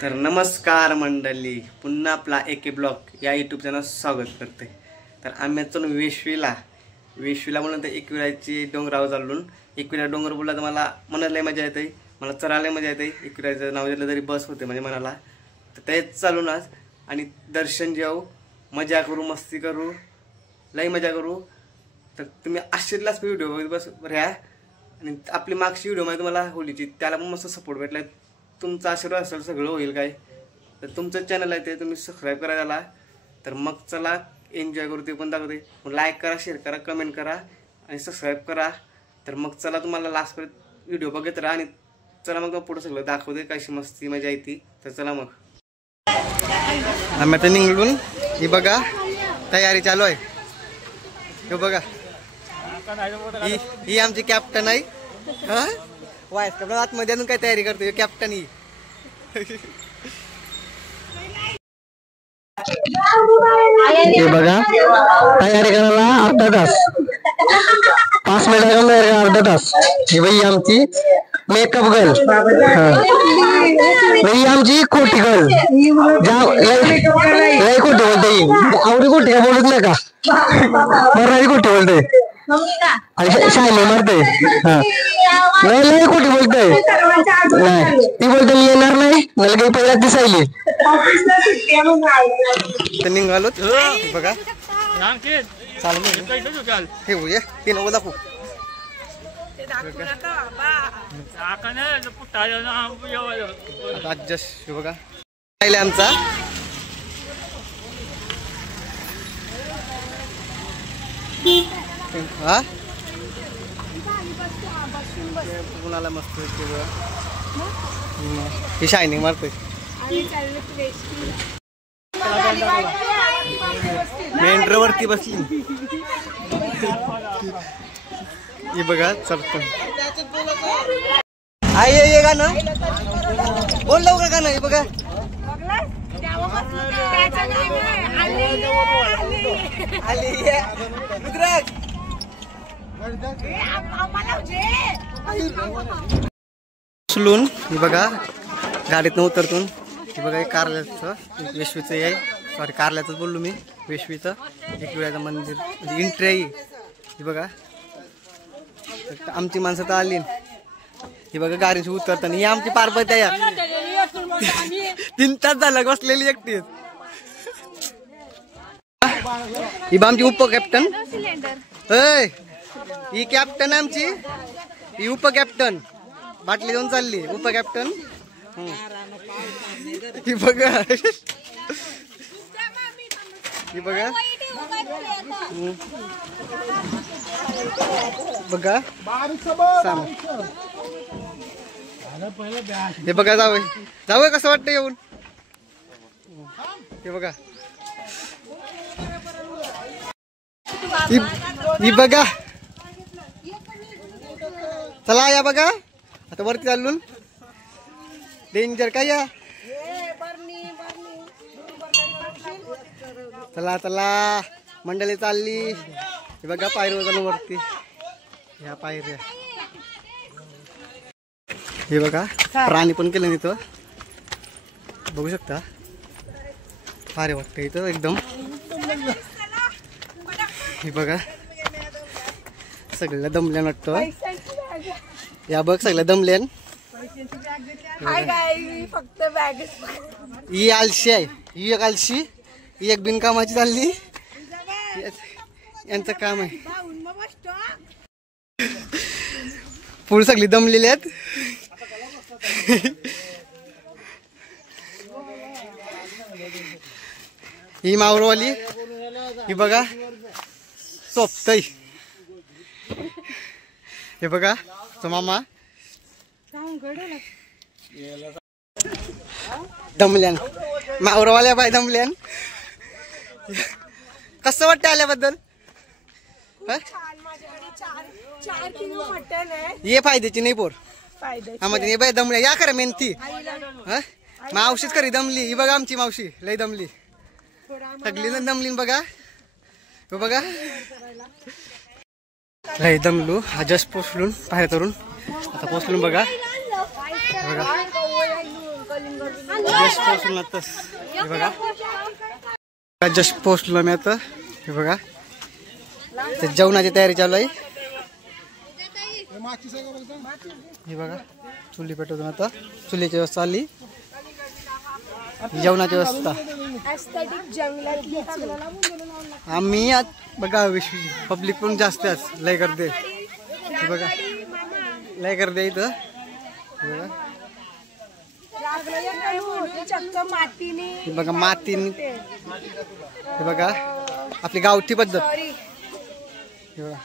तर नमस्कार मंडळी, पुन्हा आपला एके ब्लॉग या यूट्यूब चॅनल स्वागत करते. तर आम्ही चलून वेशवीला म्हणून तर एकविराची डोंगरावर चालून. एकविरा डोंगर बोलला तर मला मनाला मजा येते, मला चरायला मजा येते. एकविराचं नाव दिलं तरी बस होते म्हणजे मनाला. तर तेच चालून आज आणि दर्शन घेऊ, मजा करू, मस्ती करू, लई मजा करू. तर तुम्ही आश्चर्यलाच व्हिडिओ बघत बस ह्या. आणि आपली मागची व्हिडिओ माहिती तुम्हाला होलीची, त्याला पण मस्त सपोर्ट भेटला. तुमचा आशीर्वाद असेल सगळं होईल काय. तर तुमचं चॅनल आहे ते तुम्ही सबस्क्राईब करा त्याला. तर मग चला एन्जॉय करू, ते पण दाखवते. मग लाईक करा, शेअर करा, कमेंट करा आणि सबस्क्राईब करा. तर मग चला तुम्हाला लास्टपर्यंत व्हिडिओ बघत राहा आणि चला मग पुढं सगळं दाखवते कशी मस्ती मजा येते. तर चला मग आम्ही आता निघून. ही बघा तयारी चालू आहे. हे बघा ही आमची कॅप्टन आहे. हा वाईस कॅप्टन आतमध्ये अजून काय तयारी करते कॅप्टन ही. हे बघा तयारी करायला अर्धा तास, 5 मिनिट अर्धा तास. ही बाई आमची मेकअप गर्ल, ही आमची कोटी गर्ल. लय कोटी बोलते, आवडी कोटी का बोलत नाही का, मराठी कोटी बोलते आणि शायनी मारते. नाही लय कोटी बोलतय, नाही ती बोलते मी येणार नाही, मला काही पहिला दिसायली. निघालो बघा चालू हे ते नको दाखवू. जस्ट बघा आमचा हा कुणाला मस्त ही शायनिंग मारतोय. मेंढरावरती बसली ही बघा चढतो. आई ये गाणं बोल लवकर गाणं. हे बघा उचलून हे बघा गाडीतनं उतरतून. हे बघा एक कारल्याचं वेशवीचं आहे, सॉरी कारल्याचंच बोललो मी, वेशवीचं एकविराचं मंदिर म्हणजे एंट्री आहे. हे बघा आमची माणसं तर आली. हे बघा गाडीची उतरताना ही आमची पार्वती आहे. 3 तास झाला बसलेली एकटी. ही आमची उप कॅप्टन, ही कॅप्टन आमची, ही उप कॅप्टन बाटली देऊन चालली. उप कॅप्टन ही बघा, ही बघा बघा हे बघा जावं जावं कसं वाटतं येऊन. हे बघा ही बघा चला या बघा आता वरती चालून. डेंजर काय या, चला चला मंडळी चालली. हे बघा पायऱ्या चालू वरती, ह्या पायऱ्या. हे बघा प्राणी पण केलं इथं, बघू शकता. भारी वाटतं इथं एकदम. हे बघा सगळ्या दमल्यान वाटतं. या बघ सगळ्या दमल्यान. ही आलशी आहे, ही एक आलशी, ही एक बिनकामाची चालली. यांचं काम आहे. पुढे सगळी दमलेली आहेत. ही मावरवाली, ही बघा सोपतय. हे बघा तो मामा दमल्यान, मावरवाल्या बाय दमल्यान. कसं वाटतं आल्याबद्दल? ये फायद्याची नाही पोर आम्हाला बाय दमल्या. या खरं मेहनती मावशीच खरी दमली. ही बघा आमची मावशी लय दमली, सगळी दमली बघा. बघा लय दमलू. हा जस्ट पोचलून बाहेर करून आता पोचलून बघा. बघा जस्ट पोहोचलो आता. हे बघा जस्ट पोहोचलो मी आता. हे बघा जेवणाची तयारी चालू आहे. हे बघा चुली पेटवतो आता. चुलीची व्यवस्था आली. जेवणाची व्यवस्था आम्ही आज बघा पब्लिक पण जास्त आहे. लय गर्दी हे बघा लय गर्दी इथं. हे बघा मातीने हे बघा आपली गावठी पद्धत. हे बघा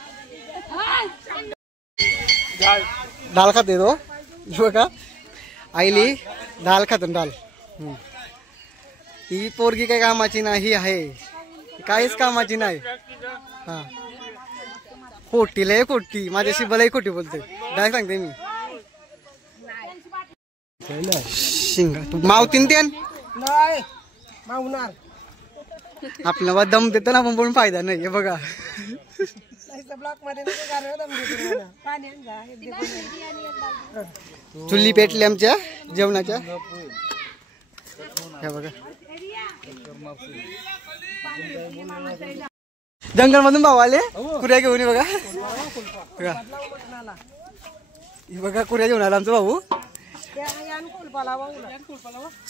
डाळ खाते तो. हे बघा आईली डाळ खात डाळ. ही पोरगी काही कामाची नाही आहे. काहीच कामाची नाही. हा खोटी लय खोटी. माझ्याशी भले खोटी बोलते. काय सांगते मी. शिंगा तू मावतीन ते आपल्याला दम देतो ना आपण पण फायदा नाही. हे बघा चुली पेटली आमच्या जेवणाच्या. हे बघा जंगल मधून भाऊ आले कुऱ्या घेऊन. बघा हे बघा कुऱ्या घेऊन आला आमचा भाऊ.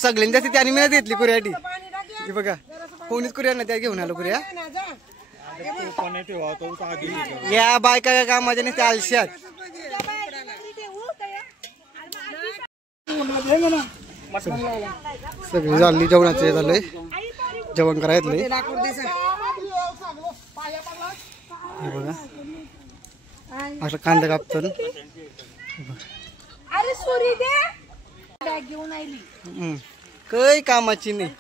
सगळ्यांच्या तिथे आणि मी घेतली कुऱ्याटी. हे बघा कोणीच कुऱ्या नाही त्या घेऊन आलो कुऱ्या. या बायका कामाच्या नाही त्या आलशात. सगळी झाली जेवणाचे झालंय. जेवण करायचं. हे बघा असं कांदा कापतो. काही कामाची नाही.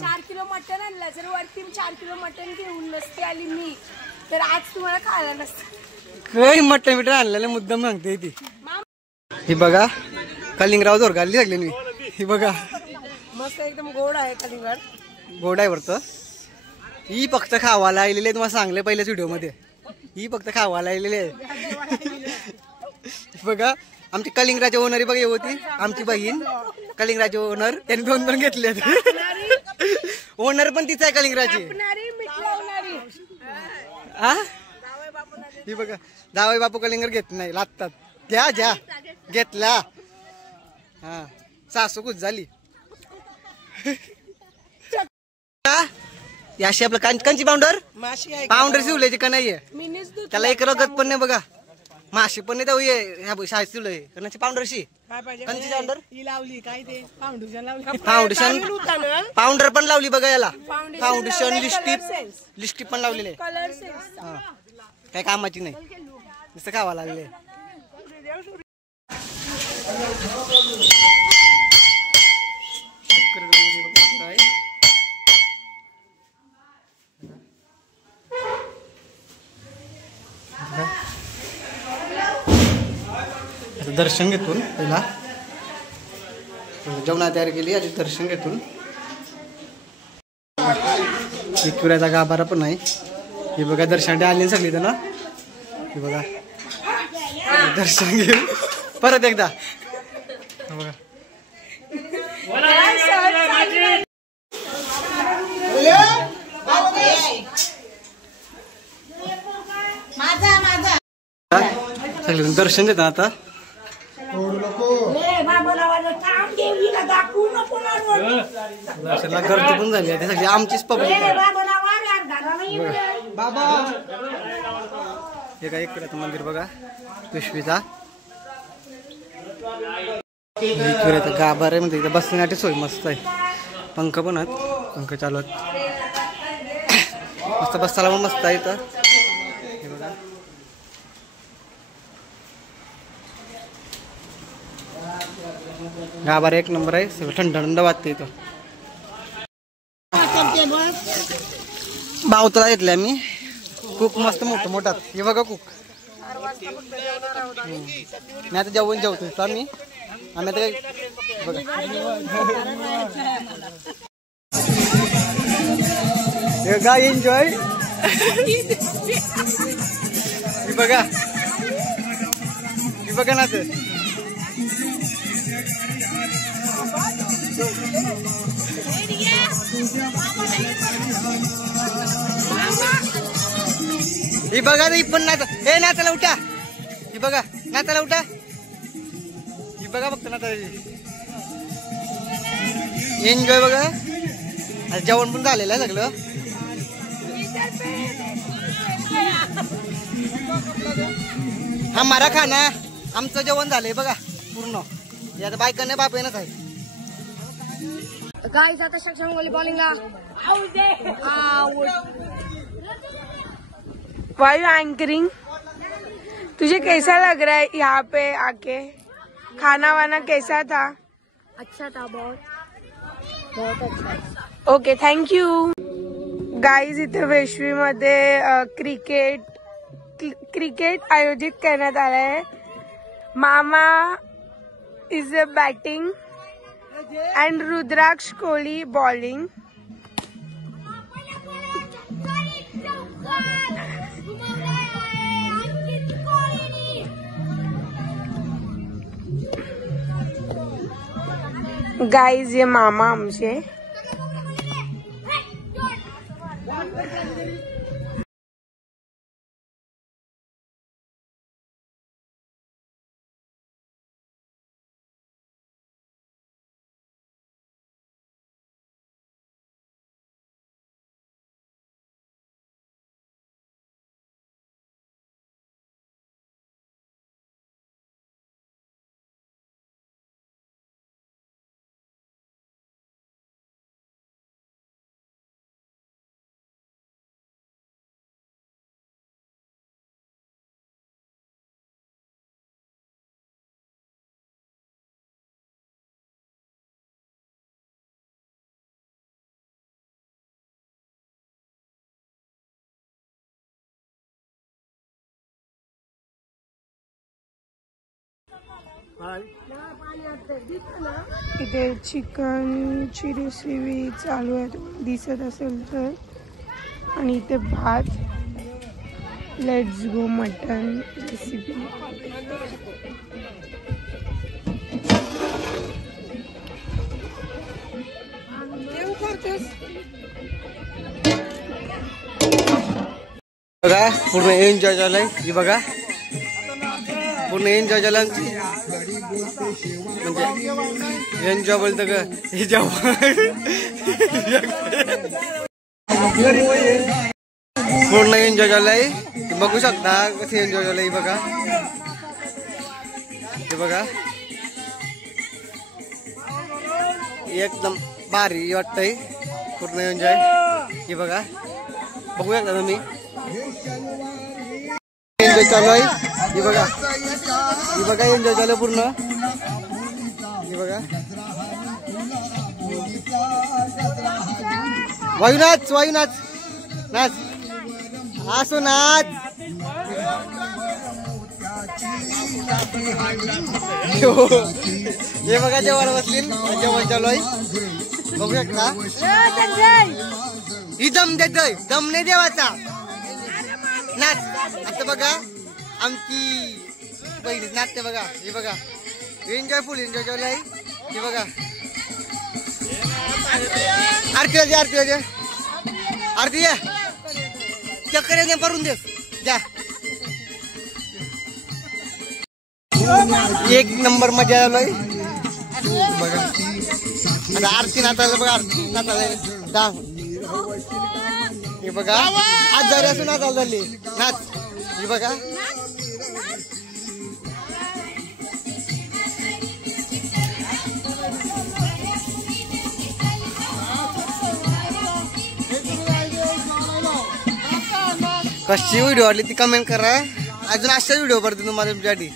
4 किलो मटन आणला. जर वरती 4 किलो मटन घेऊन नसती आली मी तर आज तुम्हाला खायला नसतं. काही मटन बिटन आणलेलं मुद्दाम सांगते ती. ही बघा कलिंगराव जोर घालली लागली मी. ही बघा मस्त एकदम गोड आहे कलिंगड. गोड आहे वरतं. ही फक्त खावायला आलेली तुम्हाला सांगले पहिल्याच व्हिडिओ मध्ये. ही फक्त खावायला आलेली आहे. बघा आमची कलिंगराची ओनर बघा होती आमची बहीण. कलिंगराची ओनर त्यांनी 2 घेतले. ओनर पण तिचा आहे कलिंगराची. हा ही बघा जावई बापू कलिंगर घेत नाही लागतात. त्या ज्या घेतला. हा सासू खुश झाली. याशी आपलं कांची पावडर पावडर शिवल्याची का नाहीये. त्याला एक रगत पण नाही बघा. माशी पण नाही त्या शाळेत शिवलंय. कणाची पावडरशी कंची पावडर फाउंडेशन पावडर पण लावली बघा याला. फाउंडेशन लिस्टिप पण लावलेली आहे. काय कामाची नाही. नुसतं खावा लागले. दर्शन घेतून पहिला जेवणा तयार केली. आधी दर्शन घेतून विक्राचा गाभारा पण नाही. हे बघा दर्शन आले सगळी जण. हे बघा दर्शन घेऊन परत एकदा. बघा सगळे दर्शन देतात आता. दर्शनला गर्दी पण झाली आहे. सगळी आमचीच पब्लिक. बाबा हे काय एक मंदिर बघा पिशवीचा. गाभार आहे म्हणजे इथं बसण्यासाठी सोय मस्त आहे. पंख पण आहेत. पंख चालू आहेत. मस्त बसायला पण मस्त आहे इथं. हे बघा गाभार एक नंबर आहे. सगळं थंड थंड वाटते इथं. बावतला घेतल्या मी. कुक मस्त मोठं मोठात. हे बघा कुक. मी आता जेवण जेवतो आम्ही. आम्ही आता बघा गाय एन्जॉय. बघा बघा ना ते ही बघा ही पण नाच हे नाचायला उठा ही बघा नाचायला उठा ही बघा फक्त नाचायला एन्जॉय बघा जेवण पण झालेलं आहे सगळं हा मारा खाना आमचं जेवण झालंय बघा पूर्ण यात बायकाने बाप येणच आहे गाइस आता सक्षम गोली बॉलिंगला Why you anchoring? तुझे कैसा लग रहा है यहाँ पे आके खाना वाना कैसा था? अच्छा था बहुत अच्छा ओके थँक यू गाईज इथे वेश्वी मध्ये क्रिकेट आयोजित करण्यात आलं आहे मामा is a batting and Rudraksh Kohli bowling guys ये मामा हमसे इथे चिकनची रेसिपी चालू आहे दिसत असेल तर आणि इथे भात लेट्स गो मटन रेसिपी बघा पूर्ण एन्जॉय झालंय ही बघा पूर्ण एन्जॉय झाला म्हणजे एन्जॉय बोलतं का हे पूर्ण एन्जॉय झालाय बघू शकता कसे एन्जॉय झालंय बघा हे बघा एकदम भारी वाटतंय पूर्ण एन्जॉय हे बघा बघू शकता तुम्ही एन्जॉय चालू आहे हे बघा एन्जॉय झालं पूर्ण हे बघा वायुनाच नाच असो नाच हे बघा जेवण बसतील जेवण चालू आहे बघू शकता ही दम देतोय दम नाही देवाचा नाच आता बघा आमची बहिणी नाचते बघा हे बघा एन्जॉय फुल एन्जॉय चालू आहे हे बघा आरती चक्कर करून दे जा एक नंबर मजा आलोय बघा आता आरती नाचायला बघा आरती नाचायला हे बघा आज जरी असून नाचायला झाली नाच हे बघा कशी व्हिडिओ आली ती कमेंट करा अजून अशा व्हिडिओ पडते तुम्हाला तुमच्यासाठी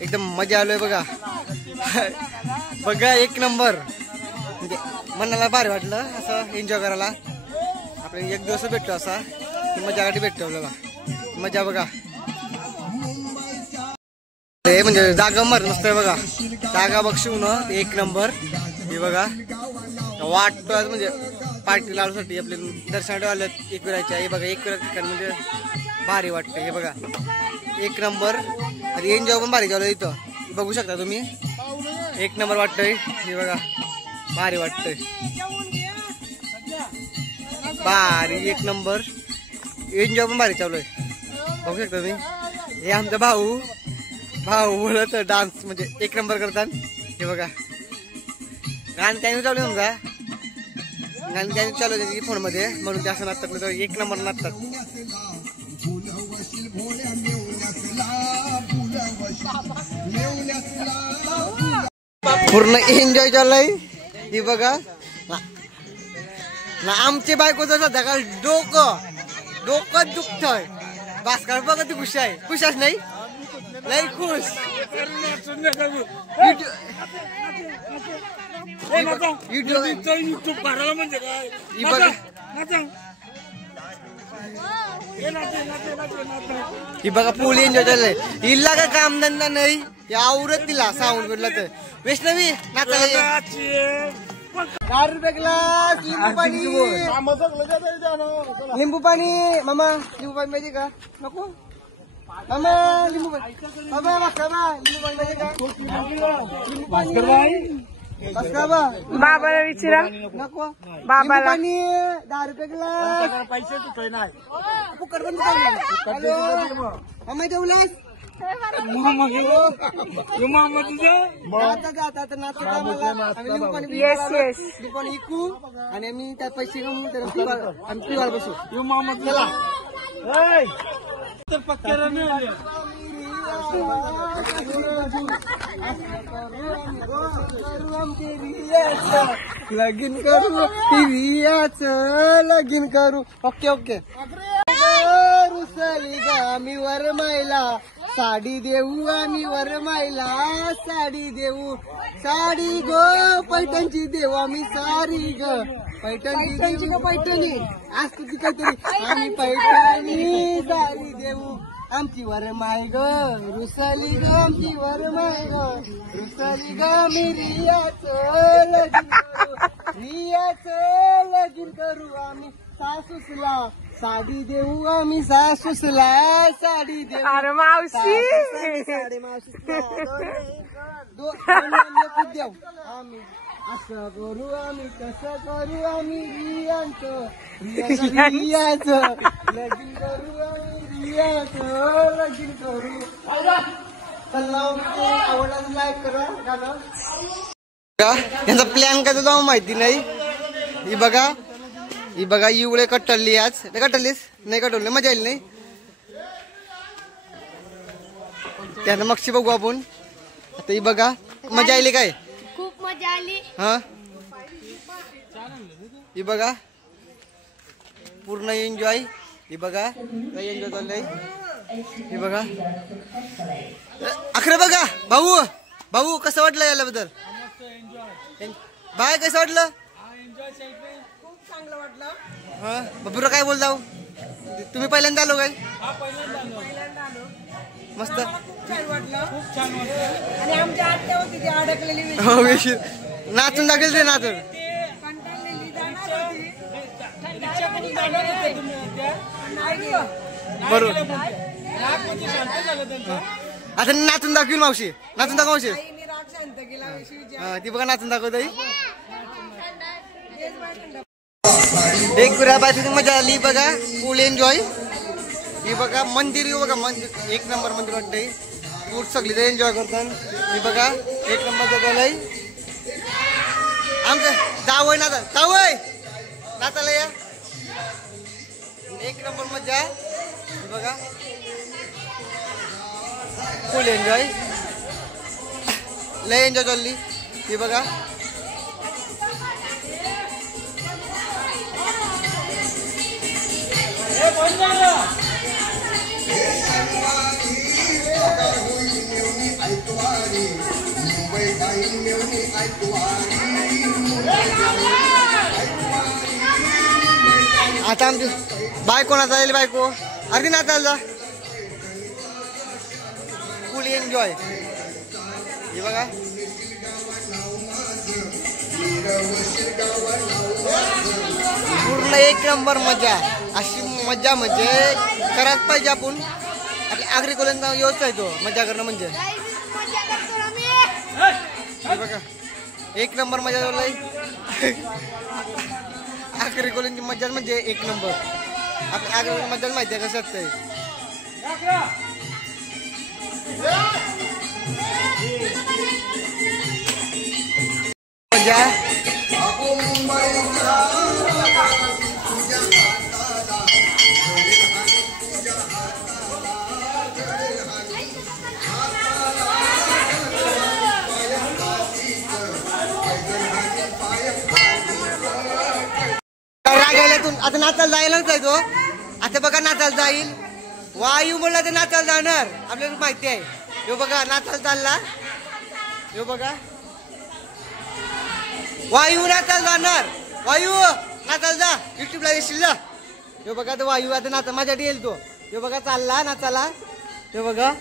एकदम मजा आलोय बघा बघा एक नंबर म्हणजे मनाला भारी वाटलं असं एन्जॉय करायला आपण एक दिवस भेटतो असा मजासाठी भेटतो बघा मजा बघा ते म्हणजे जागा मर नसतंय बघा जागा बघशीव ना एक नंबर हे बघा वाटतो म्हणजे पार्टी लावण्यासाठी आपले दर्शनासाठी आले एक वेळाच्या हे बघा एक वेळा ठिकाण म्हणजे भारी वाटतं हे बघा एक नंबर आणि एन्जॉय पण भारी झालं इथं बघू शकता तुम्ही एक नंबर वाटतंय हे बघा भारी वाटतंय. भारी एक नंबर एन्जॉय पण भारी चालू आहे. बघू शकता तुम्ही हे आमचा भाऊ बोलत डान्स म्हणजे एक नंबर करतात. हे बघा गाणं त्याने चालू समजा गाणं त्याने चालू होते फोन मध्ये म्हणून ते असं नाचतात एक नंबर नाचतात. पूर्ण एन्जॉय चाललाय. हे बघा ना आमची बायको जर सध्या डोकं दुखतय. भास्कर बघा ती खुश आहे. खुशच नाही लई खुश. युट्यूब करायला म्हणजे काय ही बघा फुल एन्जॉय चाललंय. हिला का काम धंदा नाही आवरत तिला साऊंड भेटला तर. वैष्णवी नाचायला 10 रुपये ग्लास लिंबू पाणी मामा लिंबू पाणी पाहिजे का नको मामा लिंबू पाणी बाबा लिंबू पाणी पाहिजे का बाबाला विचारा नको बाबाला पाणी 10 रुपये ग्लास पैसे तुझे नाही फुकट पण मामा जेवलास येस येस दुकान विकू आणि आम्ही त्या पैसे आम्ही पिवायला बसू. चला लगीन करू लगीन करू. ओके रुसली गा मी वर मायला साडी देऊ आम्ही वर मायला साडी देऊ. साडी गो पैठणची देऊ आम्ही सारी ग पैठणची ग पैठणी आज तुझी काहीतरी आम्ही पैठणी साडी देऊ आमची वर माय ग रुसली ग आमची वर माय ग रुसली ग मी रियाचं लगीन करू आम्ही सासूसला साडी देऊ आम्ही सासूसला साडी देऊ. अरे मावशी साडे मावशीसला देऊ आम्ही असं करू आम्ही कसं करू आम्ही रियाचं लगीन करू आम्ही रियाचं लगीन करू. आवडला लाईक करा गाणं. यांचा प्लॅन काय जाऊ माहिती नाही. ही बघा इवळे कटरली आज कटरलीस नाही कटवली मजा येईल नाही त्यानं मगशी बघू आपण. आता ही बघा मजा आली काय खूप मजा आली. हा ही बघा पूर्ण एन्जॉय. ही बघा काही एन्जॉय चाललंय. ही बघा अखरे बघा भाऊ कसं वाटलं याल्याबद्दल बाय कसं वाटलं हा बबुरा काय बोलता तुम्ही पहिल्यांदा आलो काय मस्त हो नाचून दाखल ते नाचून बरोबर आता नाचून दाखवील मावशी नाचून दाखव मावशी ती बघा नाचून दाखवत एक बायची मजा आली बघा फुल एन्जॉय. ही बघा मंदिर बघा मंदिर एक नंबर मंदिर वाटतंय पूर सगळी तर एन्जॉय करतात. ही बघा एक नंबर झालंय आमचं जावय नाचायला या एक नंबर मजा. बघा फुल एन्जॉय लय एन्जॉय चालली. ही बघा आता आमची बायको नाचायला बायको अर्धी नाचायला फुल एन्जॉय. हे बघा पूर्ण एक नंबर मजा. अशी मजा म्हणजे करायच पाहिजे आपण आपल्या आगरी कोल्यांचा योच आहे तो मजा करणं म्हणजे. बघा एक नंबर मजा झालाय. आगरी कोल्यांची मजा म्हणजे एक नंबर. आपल्या आगरी मजा माहिती आहे कसं असतंय. मजा आता नाचायला जायलाच आहे तो. आता बघा नाचायला जाईल. वायू बोलला तर नाचायला जाणार आपल्याला माहिती आहे. यो बघा नाचायला चालला. यो बघा वायू नाचायला जाणार. वायू नाचायला जा. युट्यूबला येशील जा. यो बघा तो वायू आता नाचा माझ्यासाठी येईल तो. यो बघा चालला नाचाला. यो बघा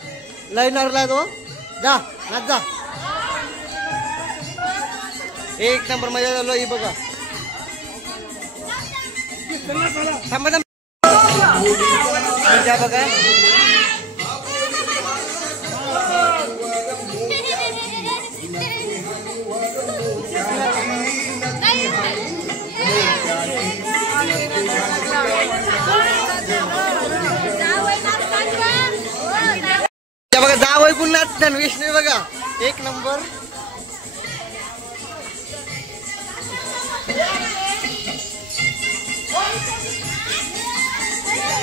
लयणारला तो. जा नाच जा. एक नंबर मजा झालो. ही बघा थांबा मजा बघा. बघा जावई पुन्हा नाचतात. विष्णू बघा एक नंबर.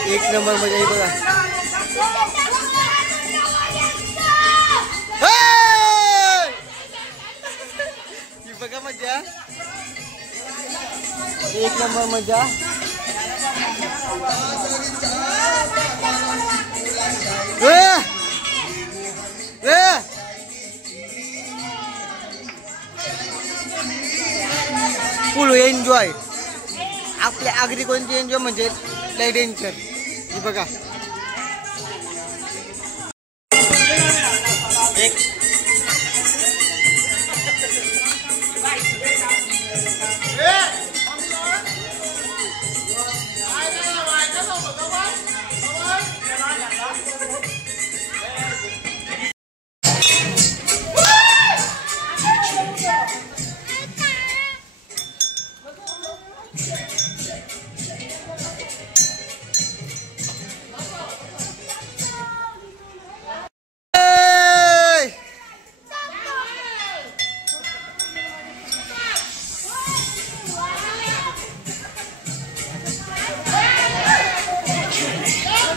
एक नंबर मजा आहे बघा. ही बघा मजा. एक नंबर मजा. फुल एन्जॉय. आपल्या आगरी कोणती एन्जॉय म्हणजे लय डेंजर. ही बघा एक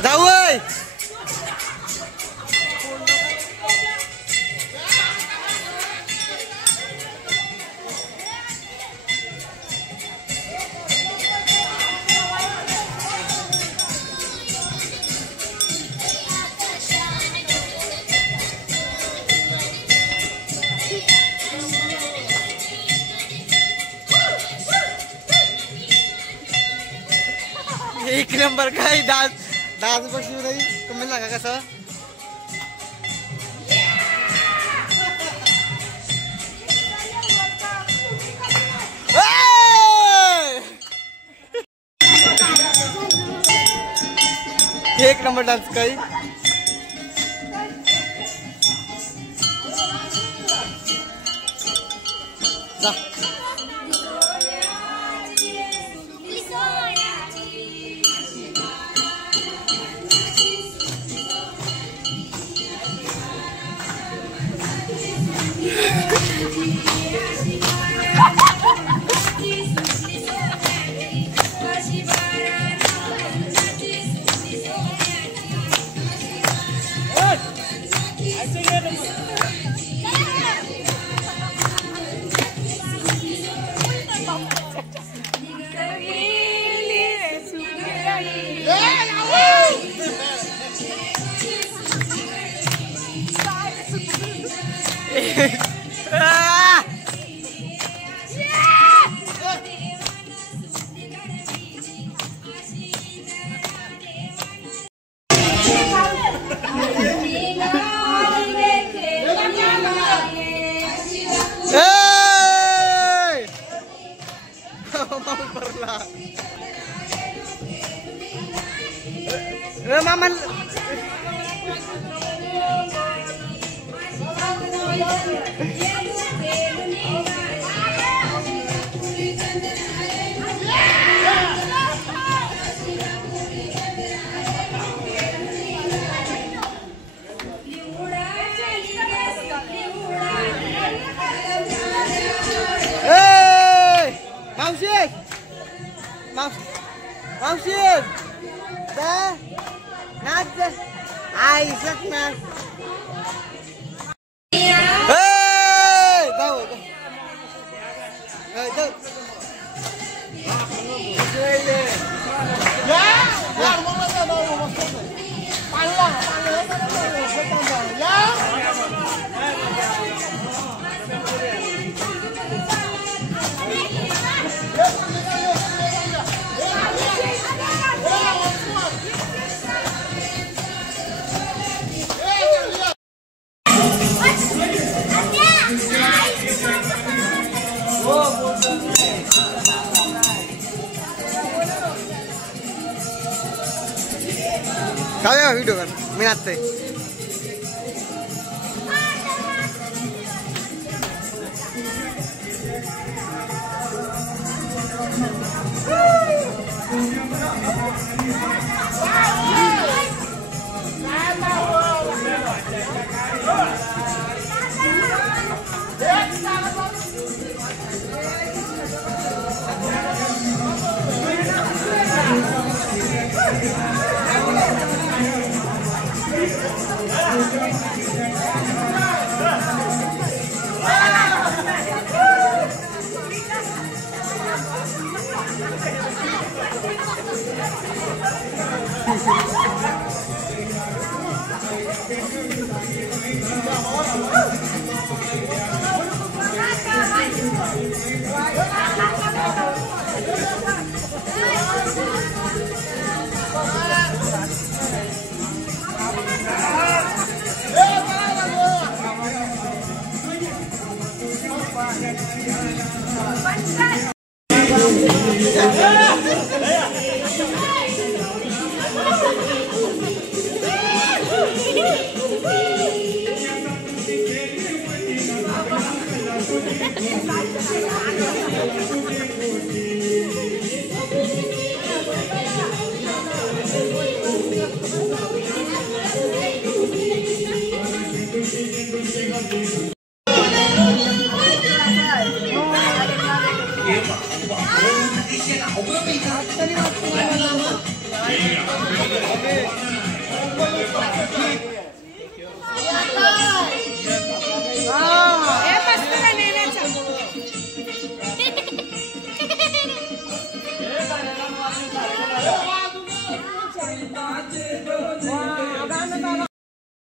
जावई. एक नंबर काय डान्स डान्स बघ नाही तुम्ही लागा कसं. एक नंबर डान्स काही. जा Maman. मावशी मावशी नाच आई सक नाच काय व्हिडिओ कर मी नाचतोय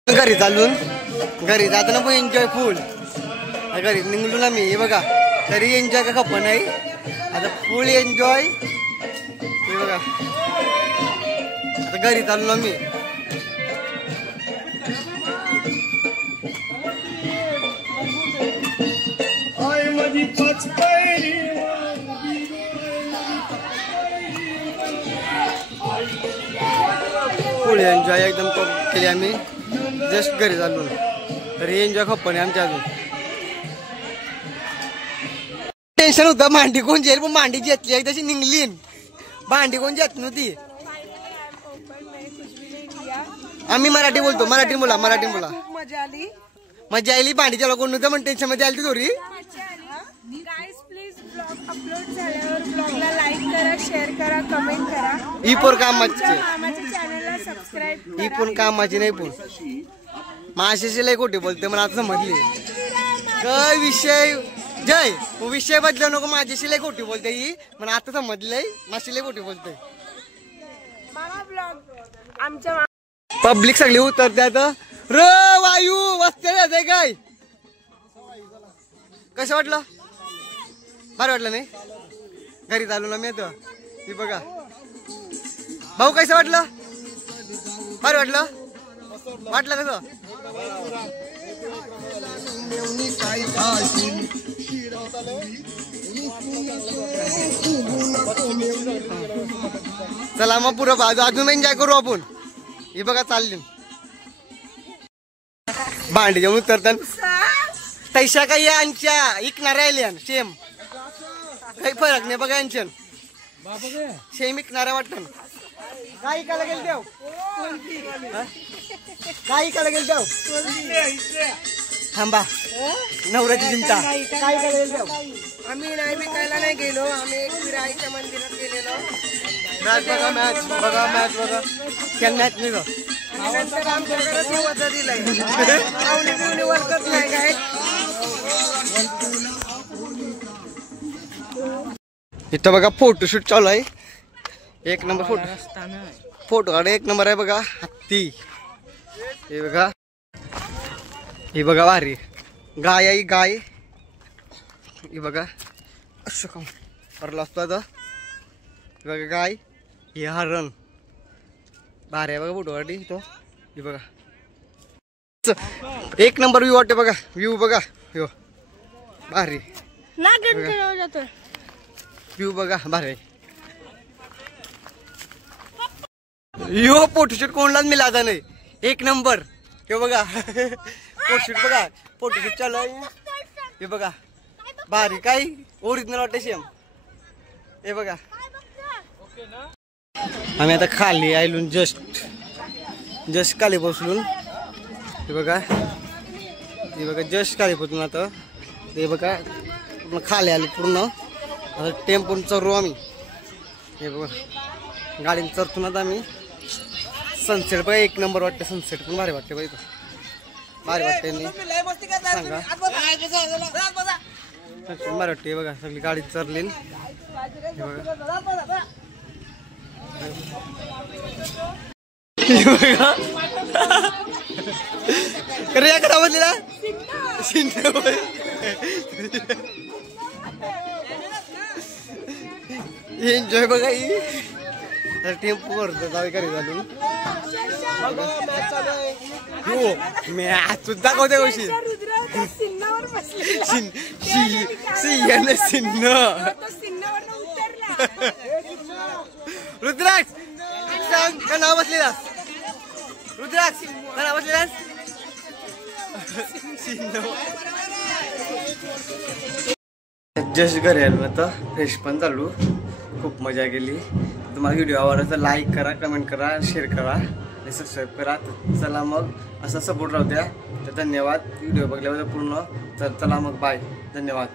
घरी चालून घरी जाताना पण एन्जॉय फुल घरी निघलो ना मी हे बघा तरी एन्जॉय का खप नाही आता फुल एन्जॉय हे बघा आता घरी चालू ना मी फुल एन्जॉय एकदम केली आम्ही जस्ट घरी चालू तरी एन्जॉय खप्प नाही आमच्या अजून टेन्शन होतं मांडी कोण जाईल पण मांडी घेतली एकदाची निघली भांडी कोण घेत नव्हती आम्ही मराठी बोलतो मराठी बोला मजा आली भांडी त्याला कोण नव्हतं पण टेन्शन मध्ये आली थोडी अपलोड झाल्यावर ब्लॉगला लाईक करा शेअर करा कमेंट करा ही पण कामाची चॅनलला सबस्क्राईब ही पण कामाची नाही पण माशाशी लय खोटी बोलते मला आता समजली काय विषय जय विषय बदलू नको माझ्याशी लय खोटी बोलते ही मला आता समजलंय माशी लय खोटी बोलते आमच्या पब्लिक सगळी उतरते आता र वायू वस्ते जाते काय कसं वाटलं बरं वाटलं नाही घरी चालू ना मी आता ही बघा भाऊ कसं वाटलं बरं वाटलं वाटलं कसं चला मग पुरं बाजू अजून एन्जॉय करू आपण ही बघा चालली भांडी जेवण उतरतात तैशा काही यांच्या इकणार राहिल्या सेम काही फरक नाही बघा यांच्या सेम इकणारा वाटतं काय इकायला गेल देव काय इकायला गेल देव थांबा नवऱ्याची चिंता. आम्ही नाही विकायला नाही गेलो, आम्ही एकविरा आईच्या मंदिरात गेलेलो. मॅच बघा मॅच बघा मॅच बघा खेळ मॅच नाही का आणि नंतर आमच्याकडे दिवस दिलाय. पाहुणे बिवणे वरकत नाही काय. इथं बघा फोटोशूट चालू आहे. एक नंबर फोटो काढ. एक नंबर आहे बघा हत्ती. हे बघा ही बघा वारी गाय आहे गाय. ही बघा असं काम करला असतो आता. ही बघा गाय. ही हरण भारी आहे बघा फोटो काढी तो. ही बघा एक नंबर व्ह्यू वाटते बघा. व्ह्यू बघा ह्यो भारी व्ह्यू बघा भारी. यो फोटोशूट कोणलाच मिळाला नाही. एक नंबर. हे बघा फोटोशूट बघा फोटोशूट चालू आहे. हे बघा भारी काय ओरिजिनल वाटते सेम. हे बघा आम्ही आता खाली आयलून जस्ट खाली बसलून. हे बघा जस्ट खाली बसून आता हे बघा पूर्ण खाली आले पूर्ण. आता टेम्पोन चढू आम्ही. हे बघा गाडीने चढतो ना आता आम्ही. सनसेट बघा एक नंबर वाटते. सनसेट पण भारी वाटते बघा इथं. भारी वाटते सांगा भारी वाटते बघा. सगळी गाडी चढली. बघा करा बसलेला एन्जॉय बघा. ही टेम्पो भरतो जावे घरी झालो. हो मॅच सुद्धा दाखवते कशी सिन्न रुद्राक्ष सांग का नाव बसलेला. रुद्राक्ष का नाव बसलेला. जस्ट घरी आलो आता. फ्रेश पण चालू. खूप मजा केली. तुम्हाला व्हिडिओ आवडला तर लाईक करा, कमेंट करा, शेअर करा आणि सबस्क्राईब करा. चला मग असा सपोर्ट राहू द्या. तर धन्यवाद व्हिडिओ बघल्याबद्दल पूर्ण. तर चला मग बाय. धन्यवाद.